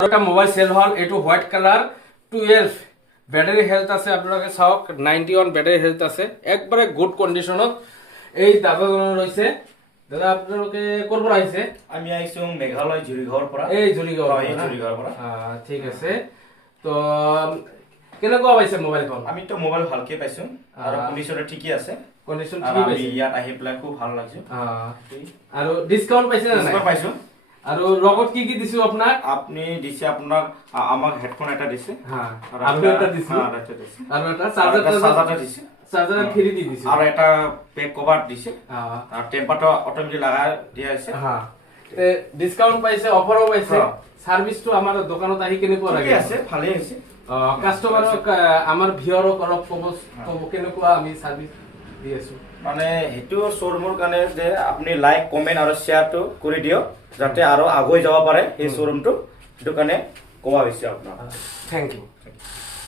একটা mobile cell হল এটু white colour 12 battery health আছে আপনারা চাওক 91 ব্যাটারি হেলথ আছে একবারে গুড কন্ডিশনত এই দাদাজন রইছে দাদা আপনারা কোন আইছে আমি আইছো মেঘালয় জুৰিগাঁৱৰ পৰা এই জুৰিগাঁৱৰ পৰা ঠিক আছে তো কেনেকুৱা পাইছে মোবাইলখন আমি তো মোবাইল ভালকে পাইছো আৰু কন্ডিশন ঠিকই আছে কন্ডিশন ঠিক আছে ইয়াত আহি প্লাই খুব ভাল লাগিছে আৰু ডিসকাউন্ট পাইছে না ডিসকাউন্ট পাইছো আৰু লগত কি দিছো আপোনাক আপনি দিছে আপোনাক আমাক হেডফোন এটা দিছে হ্যাঁ আৰু এটা দিছো আৰু এটা চাৰ্জাৰটা দিছে চাৰ্জাৰ ফ্ৰি দি দিছে আৰু এটা পেক কভাৰ দিছে আৰু টেম্পাৰটো অটোমেটিক লাগাই দিয়া আছে হ্যাঁ ডিসকাউন্ট পাইছে অফাৰও পাইছে সাৰ্ভিসটো আমাৰ দোকানত আহি কেনেকুৱা লাগে ঠিক আছে ভালে আছে কাস্টমাৰক আমাৰ ভিউৰক অলপ কব কেনেকুৱা আমি সাৰ্ভিস দি আছো মানে হেতু শোৰুমৰ কাৰণে যে আপুনি লাইক কমেন্ট আৰু শেয়াৰটো কৰি দিও যাতে আৰু আগুৱাই যাব পাৰে এই শোৰুমটো সেইটো কাৰণে কোৱা হৈছে আপোনাক থ্যাংক ইউ